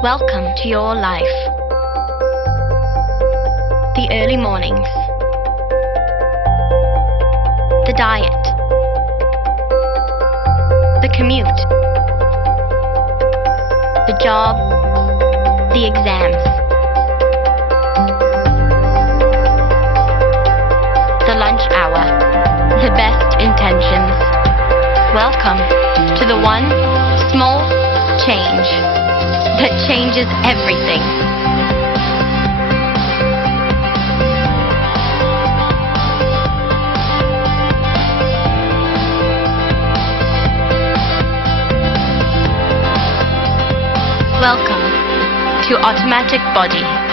Welcome to your life. The early mornings. The diet. The commute. The job. The exams. The lunch hour. The best intentions. Welcome to the one small change that changes everything. Welcome to Automatic Body.